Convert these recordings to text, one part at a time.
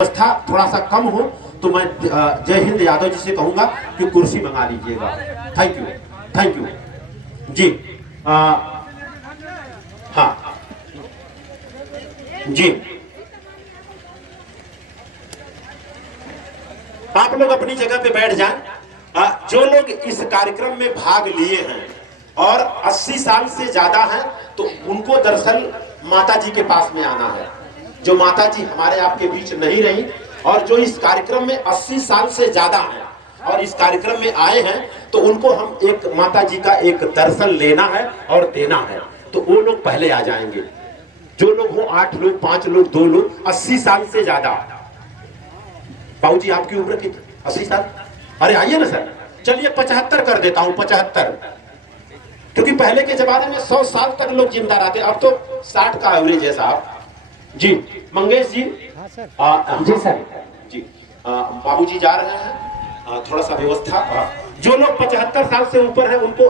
व्यवस्था थोड़ा सा कम हो तो मैं जय हिंद यादव जी से कहूंगा कि कुर्सी मंगा लीजिएगा। थैंक यू जी। हाँ जी, आप लोग अपनी जगह पे बैठ जाएं। जो लोग इस कार्यक्रम में भाग लिए हैं और 80 साल से ज्यादा हैं तो उनको दरअसल माता जी के पास में आना है। जो माता जी हमारे आपके बीच नहीं रही और जो इस कार्यक्रम में 80 साल से ज्यादा हैं और इस कार्यक्रम में आए हैं तो उनको हम एक माता जी का एक दर्शन लेना है और देना है, तो वो लोग पहले आ जाएंगे। जो लोग हो 8 लोग 5 लोग 2 लोग 80 साल से ज्यादा। बाबू जी आपकी उम्र कितनी? 80 साल? अरे आइए ना सर, चलिए 75 कर देता हूं, 75, क्योंकि पहले के जमाने में 100 साल तक लोग जिंदा रहते, अब तो 60 का एवरेज है साहब जी। मंगेश जी। जी सर जी। बाबू जी जा रहे हैं, थोड़ा सा व्यवस्था। जो लोग 75 साल से ऊपर है उनको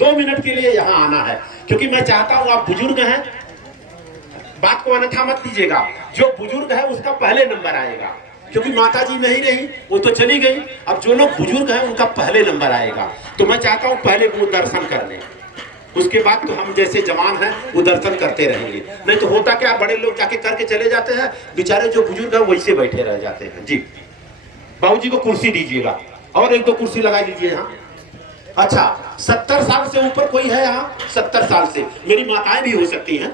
2 मिनट के लिए यहाँ आना है, क्योंकि मैं चाहता हूँ, आप बुजुर्ग हैं, बात को अन्यथा मत लीजिएगा, जो बुजुर्ग है उसका पहले नंबर आएगा, क्योंकि माता जी नहीं रही, वो तो चली गई। अब जो लोग बुजुर्ग हैं उनका पहले नंबर आएगा, तो मैं चाहता हूँ पहले वो दर्शन कर लें, उसके बाद तो हम जैसे जवान हैं वो दर्शन करते रहेंगे। नहीं तो होता क्या, बड़े लोग जाके करके चले जाते हैं, बेचारे जो बुजुर्ग हैं वैसे बैठे रह जाते हैं जी। बाबूजी को कुर्सी दीजिएगा और 1-2 कुर्सी लगा दीजिए यहाँ। अच्छा, 70 साल से ऊपर कोई है यहाँ? 70 साल से, मेरी माताएं भी हो सकती हैं।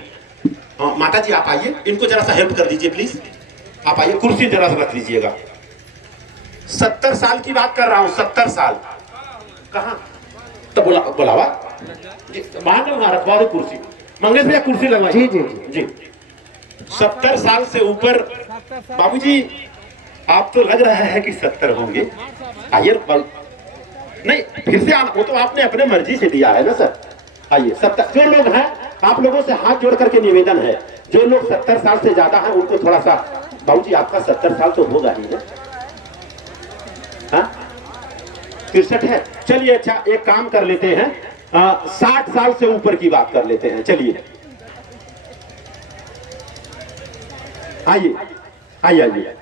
माता जी आप आइए, इनको जरा सा हेल्प कर दीजिए प्लीज। आप आइए, कुर्सी जरा सा रख लीजिएगा। 70 साल की बात कर रहा हूँ, 70 साल। कहाँ तो बुलावा रखवा दो कुर्सी। मंगेश भैया कुर्सी लगवा। जी जी जी। 70 साल से ऊपर बाबूजी, आप तो लग रहा है कि 70 होंगे। आइए, नहीं फिर से आना, वो तो आपने अपने मर्जी से दिया है ना सर। आइए 70 जो लोग हैं, आप लोगों से हाथ जोड़ करके निवेदन है, जो लोग 70 साल से ज्यादा हैं उनको थोड़ा सा। बाबूजी आपका 70 साल तो होगा ही ना? हाँ 63 है, चलिए। अच्छा एक काम कर लेते हैं, 60 साल से ऊपर की बात कर लेते हैं, चलिए। आइए आइए आइए।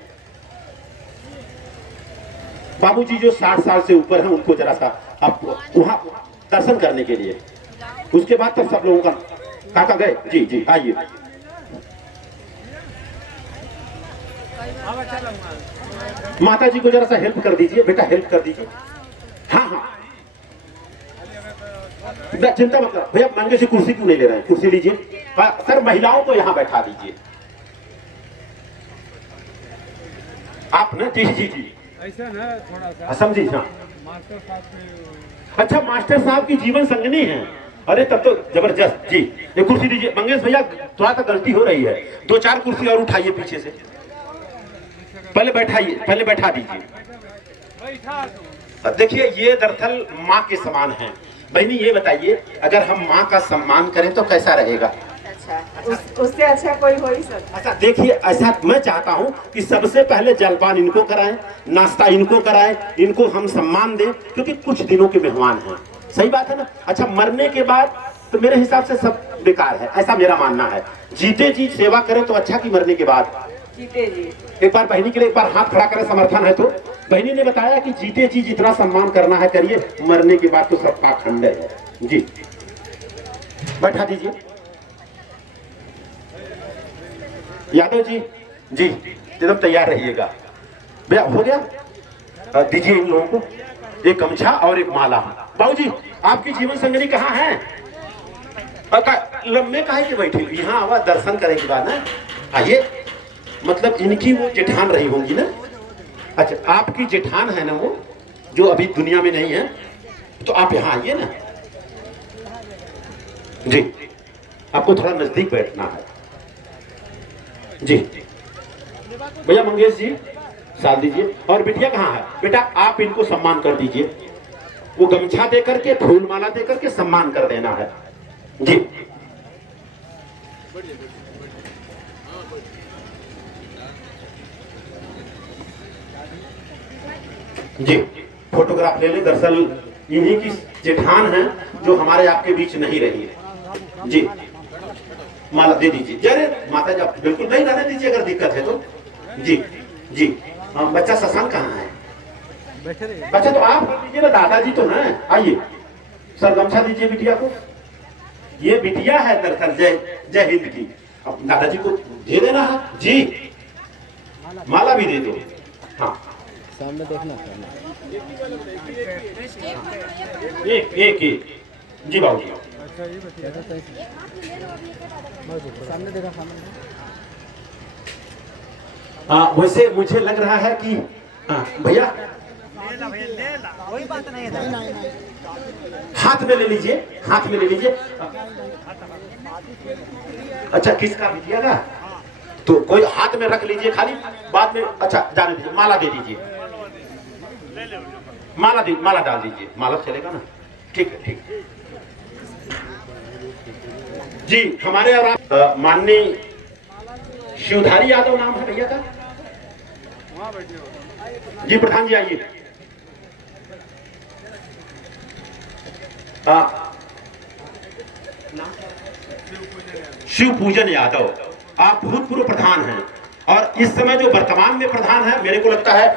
बाबूजी जो 60 साल से ऊपर हैं उनको जरा सा आप वहां दर्शन करने के लिए, उसके बाद तब सब लोगों का। काका गए? जी जी आइए। माता जी को जरा सा हेल्प कर दीजिए, बेटा हेल्प कर दीजिए। हाँ हाँ चिंता मत करो भैया, मंगे से कुर्सी क्यों नहीं ले रहे हैं? कुर्सी लीजिए। सर महिलाओं को यहाँ बैठा दीजिए आप ना। जी जी जी ऐसा ना थोड़ा सा समझी। हाँ मास्टर साहब के। अच्छा, मास्टर साहब की जीवन संगनी है, अरे तब तो जबरदस्त जी। ये कुर्सी दीजिए। मंगेश भैया थोड़ा सा गलती हो रही है, 2-4 कुर्सी और उठाइए पीछे से, पहले बैठाइए, पहले बैठा दीजिए। देखिए ये दरअसल माँ के समान है। बहनी ये बताइए, अगर हम माँ का सम्मान करें तो कैसा रहेगा? अच्छा, उससे अच्छा कोई हो ही सकता। अच्छा देखिए, ऐसा मैं चाहता हूं कि सबसे पहले जलपान इनको कराएं, नाश्ता इनको कराएं, इनको हम सम्मान दें, क्योंकि कुछ दिनों के मेहमान हैं। सही बात है ना? अच्छा, मरने के बाद तो मेरे हिसाब से सब बेकार है, ऐसा मेरा मानना है। जीते जी सेवा करें तो अच्छा, कि मरने के बाद? जीते जी। एक बार बहनी के लिए एक बार हाथ खड़ा करें, समर्थन है तो। बहनी ने बताया कि जीते जी जितना सम्मान करना है करिए, मरने के बाद तो सब पाखंड है जी। बैठा दीजिए। यादव जी जी एकदम तैयार रहिएगा। भैया हो गया, दीजिए इन लोगों को एक गमछा और एक माला। बाबूजी आपकी जीवन संगनी कहाँ है? लम्बे काहे के बैठे? यहाँ आवा दर्शन करे के बाद ना आइए। मतलब इनकी वो जेठान रही होंगी ना? अच्छा आपकी जेठान है ना वो, जो अभी दुनिया में नहीं है, तो आप यहाँ आइए ना जी। आपको थोड़ा नजदीक बैठना है जी। भैया मंगेश जी साथ दीजिए। और बिटिया कहाँ है? बेटा आप इनको सम्मान कर दीजिए, वो गमछा दे करके, फूल माला दे करके सम्मान कर देना है जी। जी फोटोग्राफ ले ले। दरअसल इन्हीं की जेठान है जो हमारे आपके बीच नहीं रही है जी। माला दे दीजिए। अरे माता जी आप बिल्कुल नहीं रहने दीजिए, अगर दिक्कत है तो जी। जी बच्चा शशांक कहाँ है? बैठे रहिए। बच्चा तो आप कर दीजिए ना, दादाजी तो ना। आइए सर, गमछा दीजिए बिटिया को। ये बिटिया है दरअसल जय हिंद की। अब दादाजी को दे देना है जी, माला भी दे दो। हाँ सामने देखना एक जी बाबू जी। अच्छा ये बताइए। सामने देखा सामने। वैसे मुझे लग रहा है कि भैया कोई बात नहीं है। हाथ में ले लीजिए, हाथ में ले लीजिए। अच्छा किसका बिटिया का? तो कोई हाथ में रख लीजिए खाली, बाद में अच्छा जाने दीजिए। माला दे दीजिए, माला डाल दीजिए। माला चलेगा ना? ठीक है ठीक है जी। हमारे और आप माननीय शिवधारी यादव नाम है भैया का जी। प्रधान जी आइए। शिव पूजन यादव, आप भूतपूर्व प्रधान हैं और इस समय जो वर्तमान में प्रधान है, मेरे को लगता है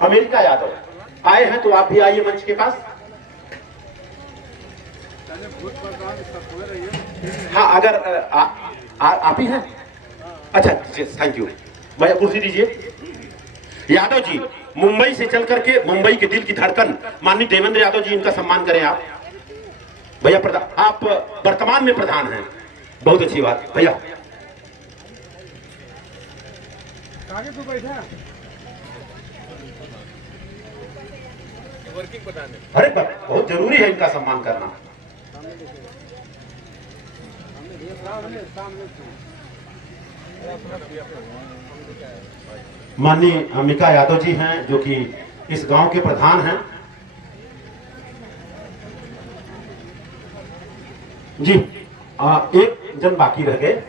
अमेरिका यादव आए हैं। तो आप भी आइए मंच के पास। हाँ अगर आप ही हैं? अच्छा थैंक यू। भैया कुर्सी दीजिए। यादव जी मुंबई से चल करके, मुंबई के दिल की धड़कन माननीय देवेंद्र यादव जी, इनका सम्मान करें आप। भैया प्रधान, आप वर्तमान में प्रधान हैं, बहुत अच्छी बात। भैया आगे तो बैठा। अरे बहुत जरूरी है इनका सम्मान करना। माननीय अम्बिका यादव जी हैं जो कि इस गांव के प्रधान हैं जी। एक जन बाकी रह गए,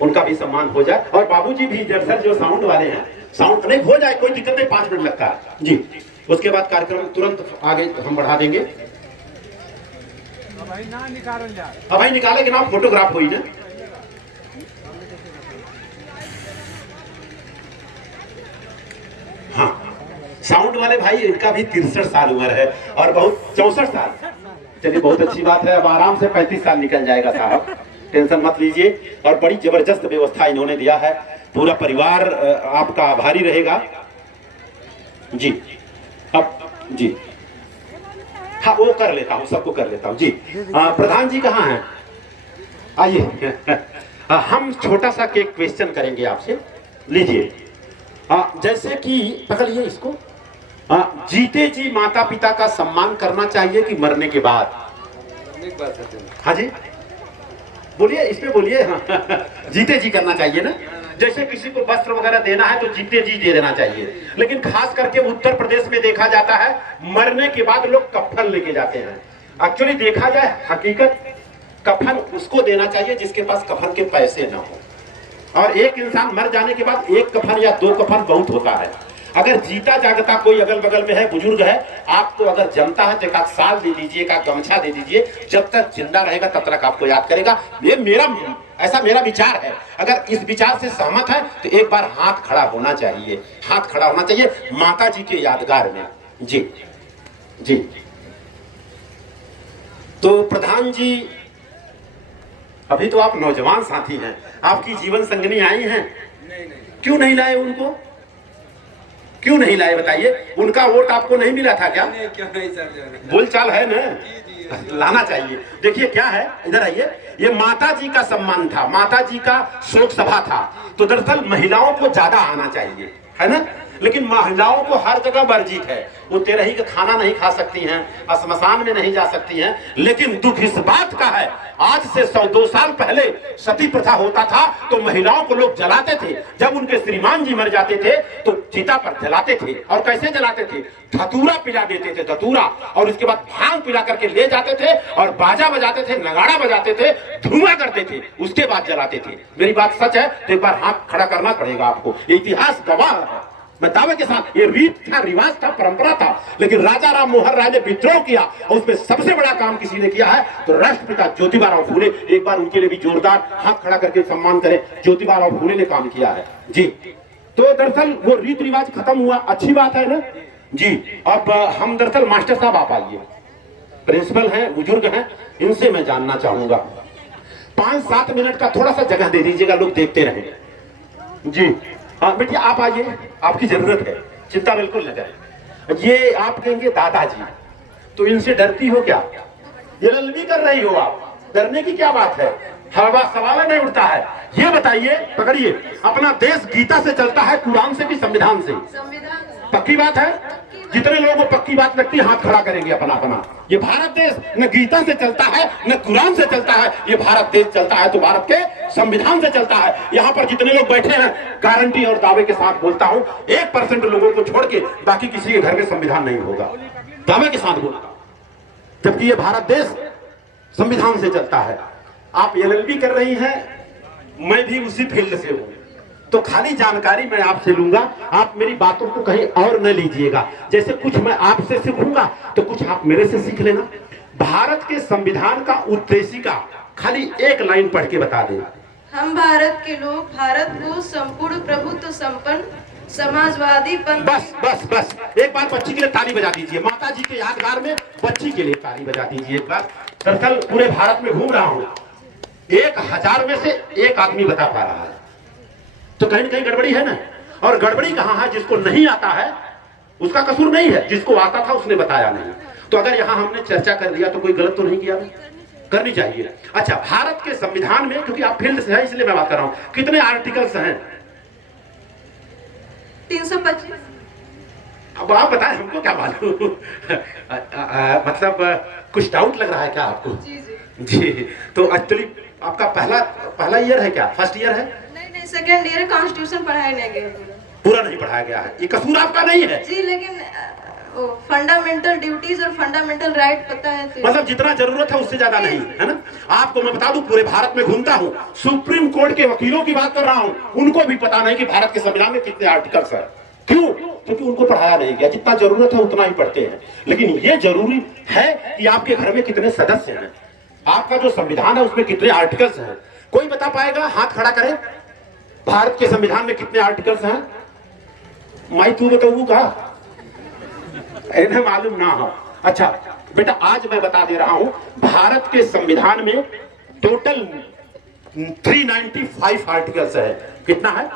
उनका भी सम्मान हो जाए। और बाबूजी भी दरअसल जो साउंड वाले हैं, साउंड नहीं हो जाए कोई दिक्कत नहीं, 5 मिनट लगता है जी। उसके बाद कार्यक्रम तुरंत आगे हम बढ़ा देंगे। अब भाई ना निकाल जाए। अब भाई निकाले कि ना, फोटोग्राफ हुई ना। हाँ साउंड वाले भाई, इनका भी 63 साल उम्र है और बहुत 64 साल। चलिए बहुत अच्छी बात है। अब आराम से 35 साल निकल जाएगा साहब, टेंशन मत लीजिए। और बड़ी जबरदस्त व्यवस्था इन्होंने दिया है, पूरा परिवार आपका आभारी रहेगा जी। अब जी हाँ वो कर लेता हूँ, सबको कर लेता हूँ जी। प्रधान जी कहाँ हैं? आइए। हम छोटा सा केक क्वेश्चन करेंगे आपसे, लीजिए। जैसे कि पकड़िए इसको। जीते जी माता पिता का सम्मान करना चाहिए कि मरने के बाद? हाँ जी बोलिए, इस पे बोलिए। हाँ जीते जी करना चाहिए ना। जैसे किसी को वस्त्र वगैरह देना है तो जीते जी दे देना चाहिए, लेकिन खास करके उत्तर प्रदेश में देखा जाता है मरने के बाद लोग कफन लेके जाते हैं। एक्चुअली देखा जाए हकीकत, कफन उसको देना चाहिए जिसके पास कफन के पैसे ना हो। और एक इंसान मर जाने के बाद एक कफन या 2 कफन बहुत होता है। अगर जीता जागता कोई अगल बगल में है, बुजुर्ग है, आपको अगर जमता है तो एक साल दे दीजिए, एक गमछा दे दीजिए। जब तक जिंदा रहेगा तब तक आपको याद करेगा। ये मेरा विचार है। अगर इस विचार से सहमत है तो एक बार हाथ खड़ा होना चाहिए, हाथ खड़ा होना चाहिए माता जी के यादगार में जी जी। तो प्रधान जी, अभी तो आप नौजवान साथी हैं, आपकी जीवन संगनी आई हैं, क्यों नहीं लाए उनको? क्यों नहीं लाए बताइए? उनका वोट आपको नहीं मिला था क्या? क्यों नहीं सर? बोलचाल है ना, लाना चाहिए। देखिए क्या है, इधर आइए। ये माता जी का सम्मान था, माता जी का शोक सभा था, तो दरअसल महिलाओं को ज्यादा आना चाहिए, है ना। लेकिन महिलाओं को हर जगह वर्जित है, वो तेरही का खाना नहीं खा सकती हैं, श्मशान में नहीं जा सकती हैं। लेकिन दुख इस बात का है, आज से 100-2 साल पहले सती प्रथा होता था तो महिलाओं को लोग जलाते थे। जब उनके श्रीमान जी मर जाते थे तो चिता पर जलाते थे। और कैसे जलाते थे? धतूरा पिला देते थे, धतूरा, और उसके बाद भांग पिला करके ले जाते थे और बाजा बजाते थे, नगाड़ा बजाते थे, धुआं करते थे, उसके बाद जलाते थे। मेरी बात सच है तो एक बार हाथ खड़ा करना पड़ेगा आपको, इतिहास गवाह है। मैं दावे के साथ, ये रीत था, रिवाज था, परंपरा था, लेकिन राजा राम मोहन राय ने विद्रोह किया और उसमें सबसे बड़ा काम किसी ने किया है तो राष्ट्रपिता ज्योतिबा राव फूले। एक बार उनके लिए भी जोरदार हाथ खड़ा करके सम्मान करें। ज्योतिबा राव फूले ने काम किया है जी। तो दरअसल वो रीति रिवाज खत्म हुआ, अच्छी बात है ना जी। अब हम दरअसल मास्टर साहब आप आइए, प्रिंसिपल हैं, बुजुर्ग हैं, इनसे मैं जानना चाहूंगा। 5-7 मिनट का थोड़ा सा जगह दे दीजिएगा, लोग देखते रहें जी। हाँ बेटिया आप आइए, आपकी जरूरत है, चिंता बिल्कुल न करें। ये आप कहेंगे दादाजी, तो इनसे डरती हो क्या? ये ललबी कर रही हो आप, डरने की क्या बात है? हवा सवाल नहीं उठता है। ये बताइए, पकड़िए, अपना देश गीता से चलता है, कुरान से कि संविधान से? पक्की बात है? जितने लोगों को पक्की बात लगती है हाथ खड़ा करेंगे अपना अपना। ये भारत देश न गीता से चलता है न कुरान से चलता है, ये भारत देश चलता है तो भारत के संविधान से चलता है। यहाँ पर जितने लोग बैठे हैं, गारंटी और दावे के साथ बोलता हूँ, 1% लोगों को छोड़ के बाकी किसी के घर में संविधान नहीं होगा, दावे के साथ बोलता हूँ, जबकि ये भारत देश संविधान से चलता है। आप LLB कर रही हैं, मैं भी उसी फील्ड से हूं, तो खाली जानकारी मैं आपसे लूंगा, आप मेरी बातों को कहीं और न लीजिएगा। जैसे कुछ मैं आपसे सीखूंगा तो कुछ आप मेरे से सीख लेना। भारत के संविधान का उद्देशिका खाली एक लाइन पढ़ के बता दें। हम भारत के लोग भारत को संपूर्ण प्रभुत्व संपन्न समाजवादी पंथ। बस बस बस, एक बार बच्ची के लिए ताली बजा दीजिए, माता जी के यादगार में बच्ची के लिए ताली बजा दीजिए एक बार। दरअसल पूरे भारत में घूम रहा हूँ, 1000 में से एक आदमी बता पा रहा है, तो कहीं न कहीं गड़बड़ी है ना। और गड़बड़ी कहाँ है? जिसको नहीं आता है उसका कसूर नहीं है, जिसको आता था उसने बताया नहीं। तो अगर यहाँ हमने चर्चा कर दिया तो कोई गलत तो नहीं किया ना? करनी चाहिए। अच्छा, भारत के संविधान में, क्योंकि आप फील्ड से है इसलिए मैं बात कर रहा हूँ, कितने आर्टिकल्स हैं? 325। अब आप बताएं, हमको क्या मालूम। मतलब कुछ डाउट लग रहा है क्या आपको? जी जी जी, तो एक्चुअली आपका पहला ईयर है क्या? फर्स्ट ईयर है? नहीं, सेकंड ईयर कॉन्स्टिट्यूशन पढ़ाया नहीं गया पूरा नहीं पढ़ाया गया है, ये कसूर आपका नहीं है जी, लेकिन फंडामेंटल ड्यूटीज और फंडामेंटल राइट पता है तो। मतलब जितना जरूरत है उससे ज्यादा नहीं है ना। आपको मैं बता दूं, पूरे भारत में घूमता हूं, सुप्रीम कोर्ट के वकीलों की बात कर रहा हूं, उनको भी पता नहीं कि भारत के संविधान में कितने आर्टिकल्स हैं। क्यों? क्योंकि उनको पढ़ाया नहीं गया। जितना जरूरत है उतना ही पढ़ते हैं, लेकिन ये जरूरी है कि आपके घर में कितने सदस्य हैं, आपका जो संविधान है उसमें कितने आर्टिकल्स हैं। कोई बता पाएगा? हाथ खड़ा करें। भारत के संविधान में कितने आर्टिकल्स हैं? माई तू बताऊ का इन्हें मालूम ना हो। अच्छा बेटा, आज मैं बता दे रहा हूं, भारत के संविधान में टोटल 395 आर्टिकल्स है। कितना है?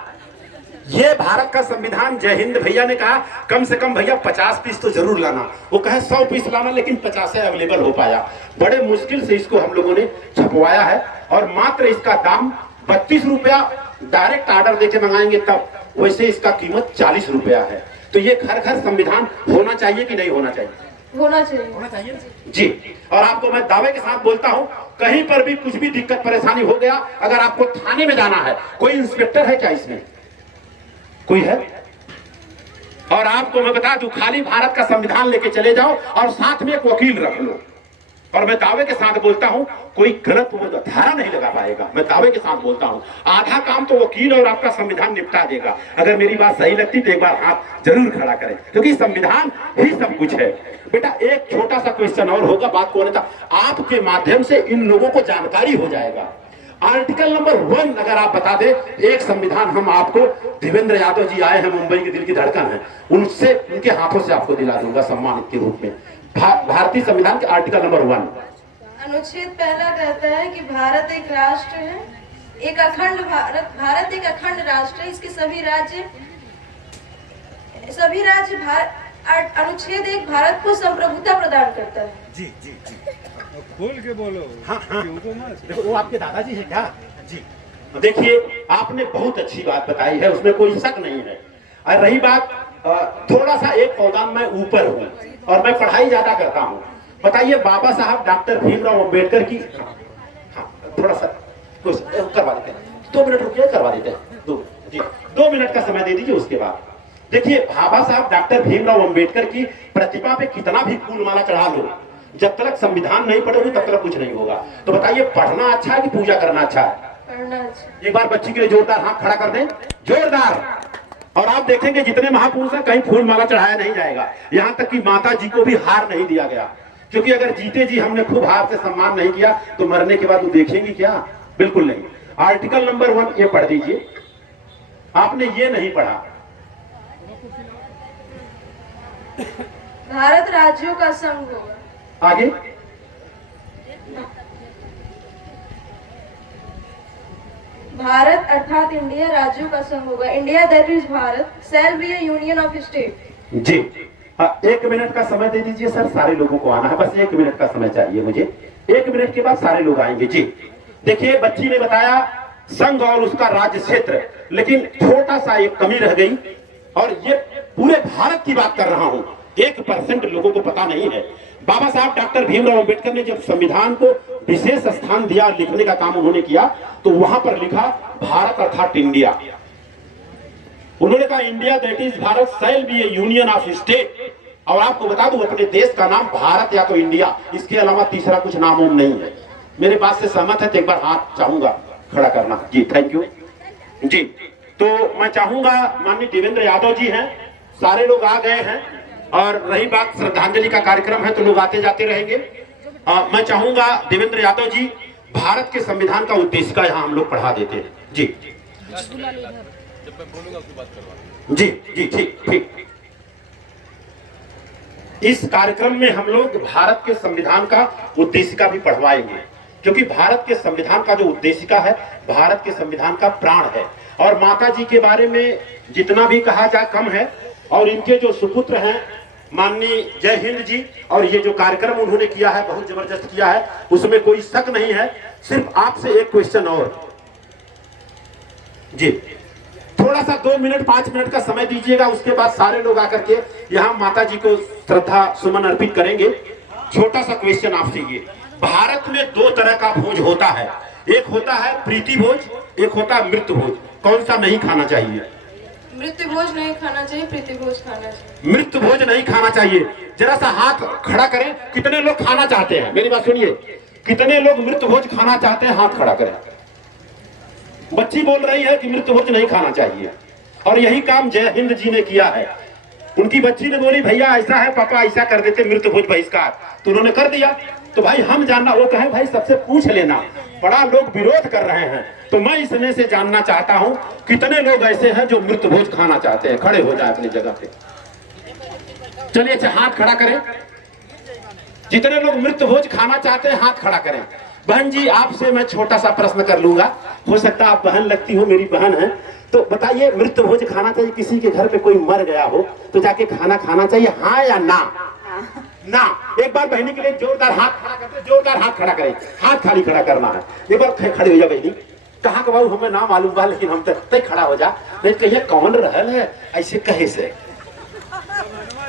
ये भारत का संविधान, जय हिंद भैया ने कहा कम से कम भैया 50 पीस तो जरूर लाना। वो कहे 100 पीस लाना, लेकिन 50 अवेलेबल हो पाया। बड़े मुश्किल से इसको हम लोगों ने छपवाया है, और मात्र इसका दाम 32 रुपया। डायरेक्ट ऑर्डर देके मंगाएंगे तब, वैसे इसका कीमत 40 रुपया है। तो ये घर घर संविधान होना चाहिए कि नहीं होना चाहिए? होना चाहिए। होना चाहिए जी। और आपको मैं दावे के साथ बोलता हूं, कहीं पर भी कुछ भी दिक्कत परेशानी हो गया, अगर आपको थाने में जाना है, कोई इंस्पेक्टर है क्या इसमें? कोई है? और आपको मैं बता दूं, खाली भारत का संविधान लेके चले जाओ और साथ में एक वकील रख लो, और मैं दावे के साथ बोलता हूं कोई गलत धारा नहीं लगा पाएगा। मैं दावे के साथ बोलता हूं, आधा काम तो वकील और आपका संविधान निपटा देगा। अगर मेरी बात सही लगती तो एक बार हाथ जरूर खड़ा करें, क्योंकि संविधान ही सब कुछ है। बेटा एक छोटा सा क्वेश्चन और होगा, बात को था, आपके माध्यम से इन लोगों को जानकारी हो जाएगा। आर्टिकल नंबर 1 अगर आप बता दे, एक संविधान हम आपको, देवेंद्र यादव जी आए हैं, मुंबई के दिल की धड़कन है, उनसे उनके हाथों से आपको दिला दूंगा सम्मानित के रूप में। भारतीय संविधान के आर्टिकल नंबर 1 अनुच्छेद 1 कहता है कि भारत एक राष्ट्र है, एक अखंड भारत एक अखंड राष्ट्र है, इसके सभी राज्य अनुच्छेद 1 भारत को संप्रभुता प्रदान करता है। जी जी जी, खोल के बोलो। हाँ हाँ, देखो मत। देखो वो आपके दादाजी है क्या? जी। देखिए आपने बहुत अच्छी बात बताई है, उसमें कोई शक नहीं है। और रही बात, थोड़ा सा एक पौधान मैं ऊपर हूँ और मैं पढ़ाई ज्यादा करता हूँ। बताइए, बाबा साहब डॉक्टर भीमराव अंबेडकर की, हाँ थोड़ा सा करवा देते हैं, 2 मिनट रुकिए, करवा देते हैं। 2 मिनट का समय दे दीजिए। उसके बाद देखिए, बाबा साहब डॉक्टर भीमराव अंबेडकर की प्रतिमा पे कितना भी फूल माला चढ़ा लो, जब तक संविधान नहीं पढ़ोगे तब तक कुछ नहीं होगा। तो बताइए, पढ़ना अच्छा है कि पूजा करना अच्छा है? पढ़ना अच्छा। एक बार बच्ची के लिए जोरदार हाथ खड़ा कर दें, जोरदार। और आप देखेंगे जितने महापुरुष हैं कहीं फूल माला चढ़ाया नहीं जाएगा, यहाँ तक कि माता जी को भी हार नहीं दिया गया, क्योंकि अगर जीते जी हमने खूब हार से सम्मान नहीं किया तो मरने के बाद वो देखेंगी क्या? बिल्कुल नहीं। आर्टिकल नंबर 1 ये पढ़ दीजिए। आपने ये नहीं पढ़ा, भारत राज्यों का संघ होगा। आगे। भारत अर्थात इंडिया राज्यों का संघ होगा। India that is Bharat shall be a union of state. जी हाँ, 1 मिनट का समय दे दीजिए सर, सारे लोगों को आना है, बस 1 मिनट का समय चाहिए मुझे। 1 मिनट के बाद सारे लोग आएंगे। जी देखिए, बच्ची ने बताया संघ और उसका राज्य क्षेत्र, लेकिन छोटा सा एक कमी रह गई, और ये पूरे भारत की बात कर रहा हूं। 1% लोगों को पता नहीं है। बाबा साहब डॉक्टर भीमराव अंबेडकर ने जब संविधान को विशेष स्थान दिया, लिखने का काम उन्होंने किया, तो वहां पर लिखा भारत अर्थात इंडिया। उन्होंने कहा India that is Bharat shall be a union of state. और आपको बता दूं, अपने देश का नाम भारत या तो इंडिया, इसके अलावा तीसरा कुछ नाम नहीं है। मेरे बात से सहमत है तो एक बार हाथ चाहूंगा खड़ा करना। जी थैंक यू। जी तो मैं चाहूंगा, माननीय देवेंद्र यादव जी हैं, सारे लोग आ गए हैं, और रही बात श्रद्धांजलि का कार्यक्रम है तो लोग आते जाते रहेंगे। मैं चाहूंगा देवेंद्र यादव जी भारत के संविधान का उद्देशिका यहाँ हम लोग पढ़ा देते हैं। जी जी जी ठीक ठीक। इस कार्यक्रम में हम लोग भारत के संविधान का उद्देशिका भी पढ़वाएंगे, क्योंकि भारत के संविधान का जो उद्देशिका है, भारत के संविधान का प्राण है। और माता जी के बारे में जितना भी कहा जाए कम है। और इनके जो सुपुत्र हैं माननीय जय हिंद जी, और ये जो कार्यक्रम उन्होंने किया है बहुत जबरदस्त किया है, उसमें कोई शक नहीं है। सिर्फ आपसे एक क्वेश्चन और जी, थोड़ा सा 2 मिनट 5 मिनट का समय दीजिएगा, उसके बाद सारे लोग आकर के यहाँ माता जी को श्रद्धा सुमन अर्पित करेंगे। छोटा सा क्वेश्चन आपसे, ये भारत में 2 तरह का भोज होता है, एक होता है प्रीति भोज, एक होता है मृत्यु भोज। कौन सा नहीं खाना चाहिए? मृत्यु भोज नहीं खाना चाहिए, प्रीति भोज खाना चाहिए। मृत्यु भोज नहीं खाना चाहिए। जरा सा हाथ खड़ा करें, कितने लोग खाना चाहते हैं? मेरी बात सुनिए, कितने लोग मृत्यु भोज खाना चाहते हैं? हाथ खड़ा करें। बच्ची बोल रही है कि मृत्यु भोज नहीं खाना चाहिए, और यही काम जय हिंद जी ने किया है। उनकी बच्ची ने बोली भैया ऐसा है, पापा ऐसा कर देते, मृत्यु भोज बहिष्कार, तो उन्होंने कर दिया। तो भाई हम जानना, वो कहे भाई सबसे पूछ लेना, बड़ा लोग विरोध कर रहे हैं, तो मैं इसमें से जानना चाहता हूं कितने लोग ऐसे हैं जो मृत्यु भोज खाना चाहते हैं? खड़े हो जाए अपनी जगह पे। चलिए अच्छा, हाथ खड़ा करें। जितने लोग मृत्यु भोज खाना चाहते हैं हाथ खड़ा करें। बहन जी, आपसे मैं छोटा सा प्रश्न कर लूंगा, हो सकता है आप बहन लगती हो, मेरी बहन है, तो बताइए मृत्यु भोज खाना चाहिए? किसी के घर पे कोई मर गया हो तो जाके खाना खाना चाहिए, हाँ या ना? ना। एक बार बहनी के लिए जोरदार हाथ खड़ा करते, जोरदार हाथ खड़ा करें, हाथ खाली खड़ा करना है। एक बार खड़े हो जा बहनी। कहाँ का बाबू हमें ना मालूम बा, लेकिन हम तक खड़ा हो जा, नहीं कहिए कौन रहल है ऐसे कहे से।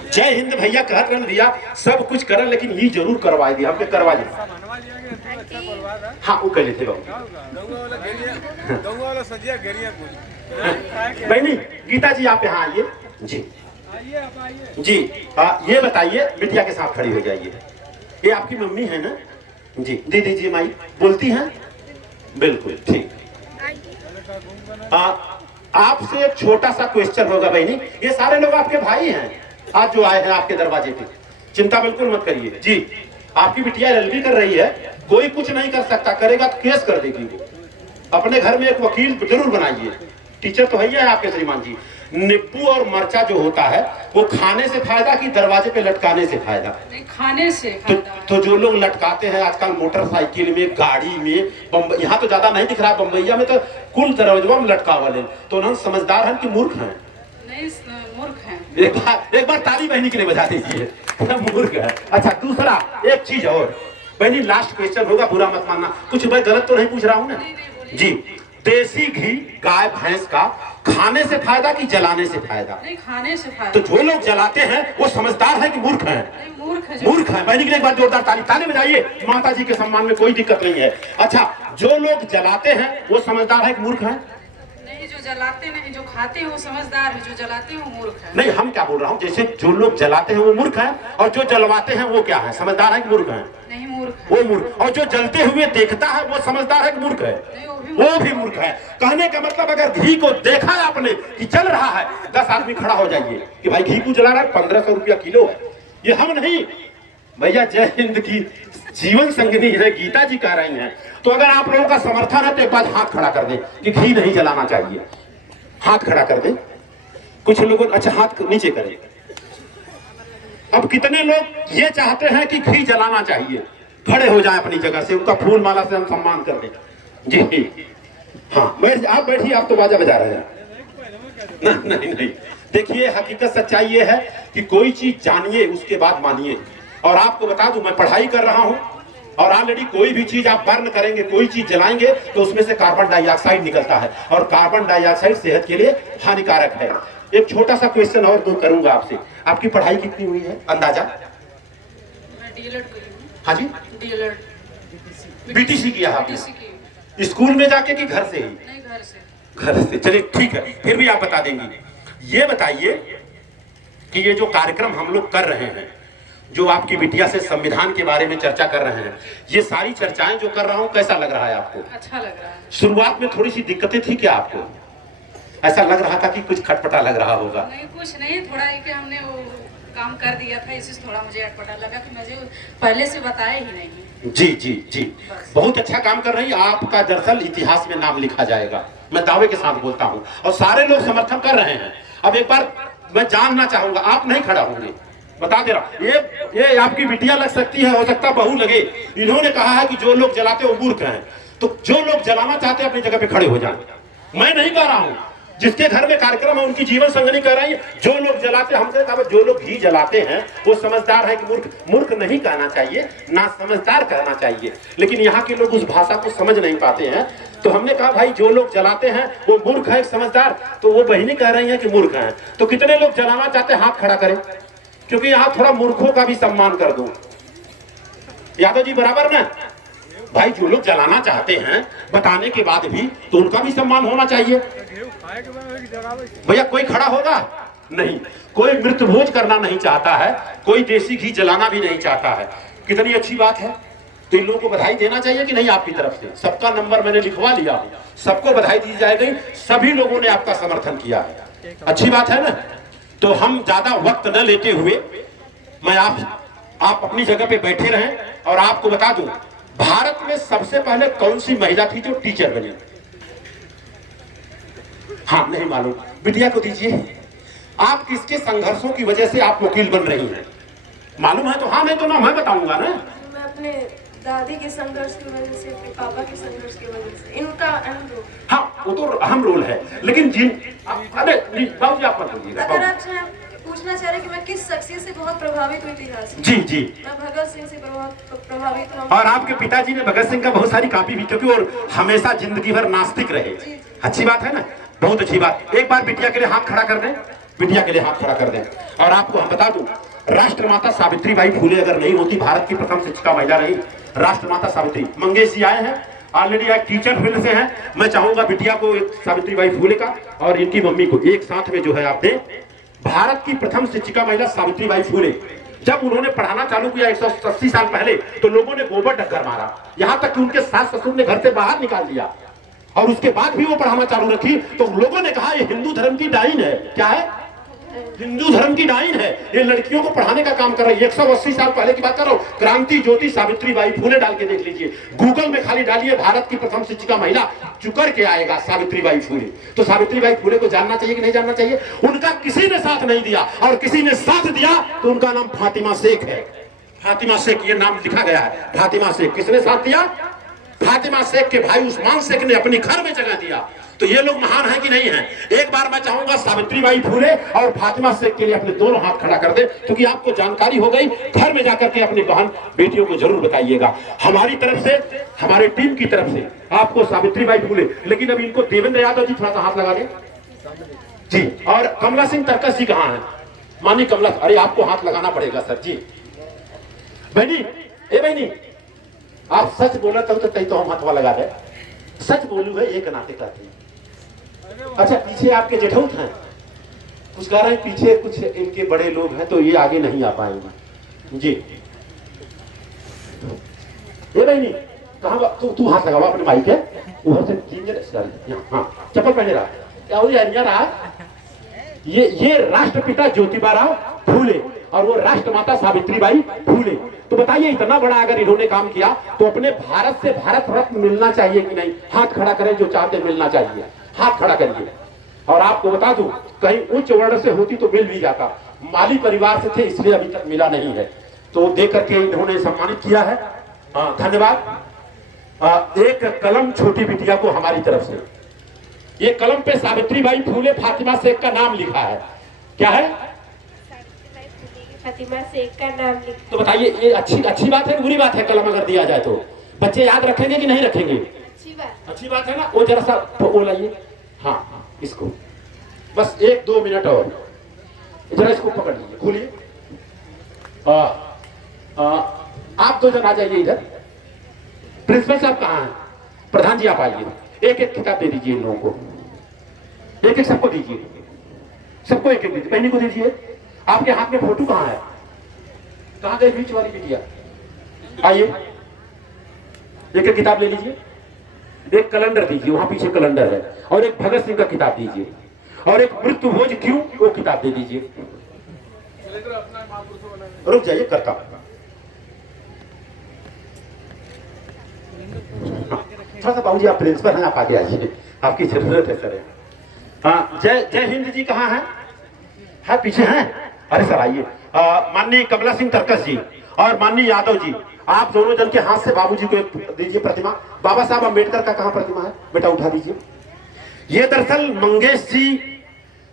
जय हिंद भैया कहत रहन भैया सब कुछ करन, लेकिन ये जरूर करवा दिया, हमके करवा दिया। हाँ वो कह लेते बहनी। गीता जी आप यहाँ आइए। जी जी ये बताइए, बिटिया के साथ खड़ी हो जाइए। ये आपकी मम्मी है ना? जी दे दीजिए माई। बोलती हैं? बिल्कुल ठीक। आपसे एक छोटा सा क्वेश्चन होगा बहनी, ये सारे लोग आपके भाई हैं आज जो आए हैं आपके दरवाजे पे, चिंता बिल्कुल मत करिए। जी आपकी बिटिया एलएलबी कर रही है, कोई कुछ नहीं कर सकता, करेगा तो केस कर देगी वो। अपने घर में एक वकील जरूर बनाइए। टीचर तो है आपके श्रीमान जी। नींबू और मरचा जो होता है वो खाने से फायदा कि दरवाजे पे लटकाने से फायदा? नहीं, खाने से तो जो लोग लटकाते हैं आजकल मोटरसाइकिल में, गाड़ी में, यहाँ तो ज्यादा नहीं दिख रहा, बम्बईया में तो कुल दरवाजा में लटका वाले, तो उन्होंने समझदार हैं कि मूर्ख हैं? नहीं, मूर्ख हैं। एक बार ताली बहनी के लिए बजा दीजिए, मूर्ख है। अच्छा दूसरा एक चीज और बहनी, लास्ट क्वेश्चन होगा, बुरा मत मानना, कुछ मैं गलत तो नहीं पूछ रहा हूँ ना? जी देसी घी गाय भैंस का खाने से फायदा कि जलाने से फायदा? नहीं, खाने से फायदा। तो जो लोग जलाते हैं वो समझदार है कि मूर्ख हैं? नहीं, मूर्ख है। मूर्ख है। बहनी के लिए एक बार जोरदार ताली, ताली बजाइए। माता जी के सम्मान में कोई दिक्कत नहीं है। अच्छा जो लोग जलाते हैं वो समझदार है कि मूर्ख है? नहीं, जो जलाते नहीं, जो खाते हैं वो समझदार है, जो जलाते हैं वो मूर्ख है। नहीं, हम क्या बोल रहा हूँ, जैसे जो लोग जलाते हैं वो मूर्ख है, और जो जलवाते हैं वो क्या है, समझदार है कि मूर्ख है? नहीं, मूर्ख है। वो मूर्ख। और जो जलते हुए देखता है वो समझदार है कि मूर्ख है? नहीं, वो भी मूर्ख है। कहने का मतलब अगर घी को देखा है आपने कि जल रहा है, 10 आदमी खड़ा हो जाइए कि भाई घी को जला रहा है, 1500 रुपया किलो है। ये हम नहीं भैया, जय हिंद की जीवन संगिनी है, गीता जी कह रही हैं। तो अगर आप लोगों का समर्थन है तो एक बार हाथ खड़ा कर दें कि घी नहीं जलाना चाहिए। हाथ खड़ा कर दें। कुछ लोगों अच्छा हाथ नीचे करें। अब कितने लोग ये चाहते हैं कि घी जलाना चाहिए, खड़े हो जाए अपनी जगह से, उनका फूल माला से हम सम्मान कर दें। जी हाँ, आप बैठिए, आप तो बाजा बजा रहे हैं। नहीं नहीं, देखिए हकीकत सच्चाई ये है कि कोई चीज जानिए उसके बाद मानिए। और आपको बता दूं, मैं पढ़ाई कर रहा हूं और ऑलरेडी कोई भी चीज आप बर्न करेंगे, कोई चीज जलाएंगे तो उसमें से कार्बन डाइऑक्साइड निकलता है और कार्बन डाइऑक्साइड सेहत के लिए हानिकारक है। एक छोटा सा क्वेश्चन और दूर करूंगा आपसे, आपकी पढ़ाई कितनी हुई है अंदाजा? मैं डीएलएड करी हूँ। हाँ जी, डीएलएड बीटीसी किया आपने? बीटीसी की। स्कूल में जाके कि घर से ही? नहीं, घर से। घर से, चलिए ठीक है, फिर भी आप बता देंगी। ये बताइए कि ये जो कार्यक्रम हम लोग कर रहे हैं, जो आपकी बिटिया से संविधान के बारे में चर्चा कर रहे हैं, ये सारी चर्चाएं जो कर रहा हूं, कैसा लग रहा है आपको? अच्छा लग रहा है। शुरुआत में थोड़ी सी दिक्कतें थी क्या आपको? ऐसा लग रहा था कि कुछ खटपटा लग रहा होगा? नहीं, कुछ नहीं, थोड़ा है कि हमने वो काम कर दिया था, इससे थोड़ा मुझे अटपटा लगा कि मुझे पहले से बताया ही नहीं। जी जी जी, बहुत अच्छा काम कर रही है। आपका दरअसल इतिहास में नाम लिखा जाएगा, मैं दावे के साथ बोलता हूं, और सारे लोग समर्थन कर रहे हैं। अब एक बार मैं जानना चाहूंगा, आप नहीं खड़ा होंगे, बता दे रहा, ये आपकी बिटिया लग सकती है, हो सकता बहू लगे। इन्होंने कहा है कि जो लोग जलाते वो मूर्ख हैं, तो जो लोग जलाना चाहते हैं अपनी जगह पे खड़े हो जाएं। मैं नहीं कह रहा हूं, जिसके घर में कार्यक्रम है उनकी जीवन संगनी कर रही है। जो लोग जलाते, हमसे कहा जो लोग घी जलाते हैं वो समझदार है कि मूर्ख नहीं कहना चाहिए, ना समझदार कहना चाहिए। लेकिन यहाँ के लोग उस भाषा को समझ नहीं पाते हैं, तो हमने कहा भाई जो लोग जलाते हैं वो मूर्ख है समझदार, तो वो बहनी कह रही है कि मूर्ख है। तो कितने लोग जलाना चाहते हैं हाथ खड़ा करें, क्योंकि यहाँ थोड़ा मूर्खों का भी सम्मान कर दो। यादव जी बराबर ना भाई, जो लोग जलाना चाहते हैं बताने के बाद भी तो उनका भी सम्मान होना चाहिए। भैया कोई खड़ा होगा नहीं, कोई मृत भोज करना नहीं चाहता है, कोई देसी घी जलाना भी नहीं चाहता है। कितनी अच्छी बात है। तो इन लोगों को बधाई देना चाहिए कि नहीं? आपकी तरफ से सबका नंबर मैंने लिखवा लिया, सबको बधाई दी जाएगी, सभी लोगों ने आपका समर्थन किया है, अच्छी बात है ना। तो हम ज्यादा वक्त न लेते हुए मैं आप अपनी जगह पे बैठे रहें, और आपको बता दूं भारत में सबसे पहले कौन सी महिला थी जो टीचर बनी? हाँ नहीं मालूम, बिटिया को दीजिए। आप किसके संघर्षों की वजह से आप वकील बन रही हैं? मालूम है तो हाँ, नहीं तो ना मैं बताऊंगा ना। मैं अपने दादी के संघर्ष की वजह से, अपने पापा के संघर्ष की वजह से, इनका अहम रोल। हाँ वो तो अहम रोल है, लेकिन अरे बाबूजी आप मत बोलिएगा। अगर आप पूछना चाह रहे कि मैं किस शख्सियत से बहुत प्रभावित हुई इतिहास से, जी जी, मैं भगत सिंह से प्रभावित हूँ। और आपके पिताजी ने भगत सिंह का बहुत सारी कॉपी भी, क्योंकि वो हमेशा जिंदगी भर नास्तिक रहे। अच्छी बात है ना, बहुत अच्छी बात। एक बार बिटिया के लिए हाथ खड़ा कर दें, बिटिया के लिए हाथ खड़ा कर दें। और आपको हम बता दूं, राष्ट्रमाता सावित्रीबाई फुले अगर नहीं होती, भारत की प्रथम शिक्षिका महिला रही राष्ट्रमाता सावित्री। मंगेश जी आए हैं, ऑलरेडी एक टीचर फील्ड से हैं। मैं चाहूंगा बिटिया को सावित्रीबाई फुले का और इनकी मम्मी को एक साथ में जो है आप दें। भारत की प्रथम शिक्षिका महिला सावित्रीबाई फुले, जब उन्होंने पढ़ाना चालू किया 180 साल पहले, तो लोगों ने गोबर डक्कर मारा, यहां तक कि उनके सास ससुर ने घर से बाहर निकाल दिया, और उसके बाद भी वो पढ़ाना चालू रखी। तो लोगों ने कहा ये हिंदू धर्म की डाइन है। क्या है? हिंदू धर्म की डाइन है, ये लड़कियों को पढ़ाने का काम कर रही है। 180 साल पहले की बात कर रहा हूं। क्रांति ज्योति सावित्रीबाई फुले डाल के देख लीजिए, गूगल में खाली डालिए भारत की प्रथम शिक्षिका महिला, चुकर के आएगा सावित्रीबाई फुले। तो सावित्रीबाई फुले को जानना चाहिए कि नहीं जानना चाहिए? उनका किसी ने साथ नहीं दिया, और किसी ने साथ दिया तो उनका नाम फातिमा शेख है। फातिमा शेख ये नाम लिखा गया है, फातिमा शेख। किसने साथ दिया? फातिमा शेख के भाई उस्मान शेख ने अपने घर में जगह दिया। तो ये लोग महान हैं कि नहीं हैं? एक बार मैं चाहूंगा सावित्रीबाई फुले और फातिमा शेख के लिए अपने दोनों हाथ खड़ा कर दे, क्योंकि आपको जानकारी हो गई। घर में जाकर के अपनी बहन बेटियों को जरूर बताइएगा। हमारी तरफ से, हमारे टीम की तरफ से आपको सावित्रीबाई फुले। लेकिन अभी इनको देवेंद्र यादव जी थोड़ा सा हाथ लगा दें जी। और कमला सिंह तरकस जी कहाँ है? मानी कमला, अरे आपको हाथ लगाना पड़ेगा सर जी। बहनी, ए बहनी, आप सच बोला तब तो हम हाथवा लगा दे। सच बोलू है एक नाते कहते हैं। अच्छा पीछे आपके जेठौत हैं, कुछ कह रहे हैं पीछे कुछ इनके बड़े लोग हैं, तो ये आगे नहीं आ पाएंगे जी। ये नहीं कहाँ तू हाथ लगावा अपने भाई के उधर से। हाँ चप्पल पहने रहा। ये राष्ट्रपिता ज्योतिबा फूले और वो राष्ट्रमाता सावित्रीबाई फुले। तो बताइए इतना बड़ा अगर इन्होंने काम किया, तो अपने भारत से भारत रत्न मिलना चाहिए कि नहीं? हाथ खड़ा करें जो चाहते मिलना चाहिए, हाथ खड़ा करिए। और आपको बता दूं, कहीं उच्च वर्ण से होती तो मिल भी जाता, माली परिवार से थे इसलिए अभी तक मिला नहीं है। तो देख करके इन्होंने सम्मानित किया है। धन्यवाद। एक कलम छोटी बिटिया को हमारी तरफ से, ये कलम पे सावित्रीबाई फूले फातिमा शेख का नाम लिखा है। क्या है? फातिमा शेख का नाम लिखा। तो बताइए, ये अच्छी बात है कि बुरी बात है? कलम अगर दिया जाए तो बच्चे याद रखेंगे कि नहीं रखेंगे? अच्छी बात है ना। वो जरा सा बोलाइए। हाँ, इसको बस 1-2 मिनट और जरा इसको पकड़ लीजिए, खोलिए। आप 2 जन आ जाइए इधर। प्रिंसिपल साहब कहाँ हैं? प्रधान जी आप आइए। एक एक किताब दे दीजिए इन लोगों को, एक एक सबको दीजिए, सबको एक एक दीजिए। बहनी को दीजिए। आपके हाथ में फोटो कहाँ है? कहाँ गई बीच वाली बिटिया? आइए, एक एक किताब ले लीजिए। एक कैलेंडर दीजिए, वहां पीछे कैलेंडर है। और एक भगत सिंह का किताब दीजिए। और एक मृत्यु भोज क्यों, वो किताब दे दीजिए। रुक जाइए, करता हूं। थोड़ा सा बाबूजी, आप प्रिंसिपल हैं, आप आगे आइए, आपकी जरूरत है सर। हाँ, जय हिंद जी कहाँ है? पीछे हैं? अरे सर आइए। माननीय कमला सिंह तरकस जी और माननीय यादव जी, आप दोनों जन के हाथ से बाबूजी को एक दीजिए प्रतिमा। बाबा साहब अम्बेडकर का कहाँ प्रतिमा है? बेटा उठा दीजिए। ये दरअसल मंगेश जी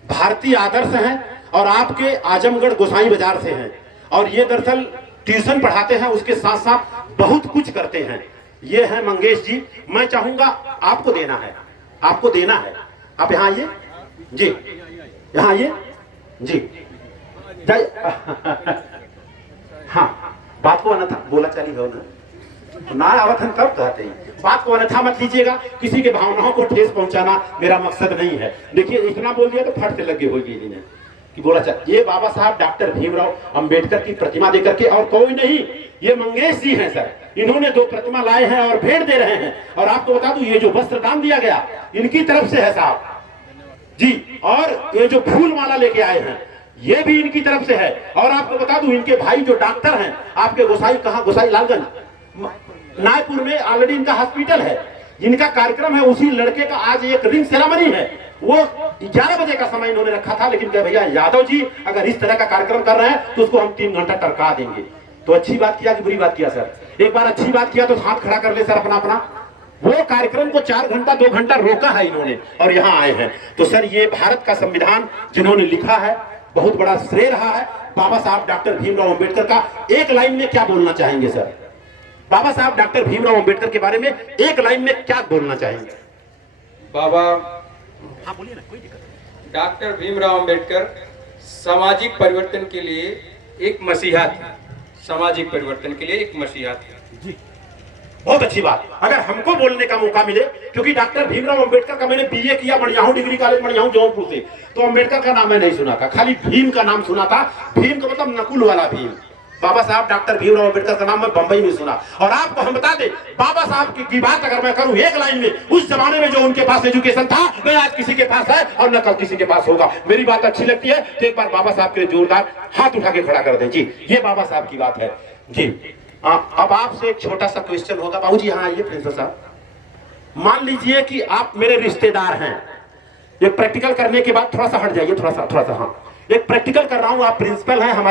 भारतीय आदर्श हैं और आपके आजमगढ़ गोसाई बाजार से हैं। और ये दरअसल ट्यूशन पढ़ाते हैं, उसके साथ साथ बहुत कुछ करते हैं। ये है मंगेश जी। मैं चाहूंगा आपको देना है, आपको देना है। आप यहाँ आइए जी, यहाँ आइए जी। हाँ, बात को अन्यथा बोला चली हो ना आवत हम तब कहते हैं। बात को अन्यथा मत लीजिएगा, किसी के भावनाओं को ठेस पहुंचाना मेरा मकसद नहीं है। देखिए, इतना बोल दिया तो फट से लगे होगी इन्हें कि बोला चल। ये बाबा साहब डॉक्टर भीमराव अंबेडकर की प्रतिमा देकर के, और कोई नहीं, ये मंगेश जी हैं सर। इन्होंने 2 प्रतिमा लाए हैं और भेंट दे रहे हैं। और आपको बता दूं, ये जो वस्त्र दान दिया गया इनकी तरफ से है साहब जी। और ये जो फूल माला लेके आए हैं ये भी इनकी तरफ से है। और आपको बता दूं, इनके भाई जो डॉक्टर हैं आपके गोसाई, कहां? गोसाई लालगंज नायपुर में ऑलरेडी इनका हॉस्पिटल है। जिनका कार्यक्रम है उसी लड़के का आज एक रिंग सेरेमनी है। वो 11 बजे का समय इन्होंने रखा था, लेकिन कहे भैया यादव जी अगर इस तरह का कार्यक्रम कर रहे हैं तो उसको हम 3 घंटा टरका देंगे। तो अच्छी बात किया कि बुरी बात किया सर? एक बार अच्छी बात किया तो हाथ खड़ा कर ले सर अपना अपना। वो कार्यक्रम को 4 घंटा 2 घंटा रोका है इन्होंने और यहाँ आए हैं। तो सर, ये भारत का संविधान जिन्होंने लिखा है, बहुत बड़ा श्रेय रहा है बाबा साहब डॉक्टर भीमराव अंबेडकर का। एक लाइन में क्या बोलना चाहेंगे सर? बाबा साहब डॉक्टर भीमराव अंबेडकर के बारे में एक लाइन में क्या बोलना चाहेंगे? बाबा हाँ बोलिए ना, कोई दिक्कत नहीं। डॉक्टर भीमराव अंबेडकर सामाजिक परिवर्तन के लिए एक मसीहा थे। सामाजिक परिवर्तन के लिए एक मसीहा थे जी। बहुत अच्छी बात। अगर हमको बोलने का मौका मिले, क्योंकि डॉक्टर भीमराव अंबेडकर का मैंने बीए किया मणियाहू डिग्री कॉलेज मणियाहू जौनपुर से, तो अंबेडकर का नाम मैं नहीं सुना था, खाली भीम का नाम सुना था। भीम का मतलब नकुल वाला भीम। बाबा साहब डॉक्टर भीमराव अंबेडकर का नाम मैं बंबई में सुना। और आपको हम बता दें, बाबा साहब की बात अगर मैं करूं एक लाइन में, उस जमाने में जो उनके पास एजुकेशन था वह आज किसी के पास है और न कल किसी के पास होगा। मेरी बात अच्छी लगती है तो एक बार बाबा साहब के लिए जोरदार हाथ उठा के खड़ा कर दें जी। ये बाबा साहब की बात है जी। अब आपसे एक छोटा सा क्वेश्चन होगा। बाबूजी यहाँ आइए। प्रिंसिपल साहब, मान लीजिए कि आप मेरे रिश्तेदार हैं। ये प्रैक्टिकल करने के बाद थोड़ा सा हट जाइए, थोड़ा सा हाँ, एक प्रैक्टिकल कर रहा हूँ। आप प्रिंसिपल हैं हमारे।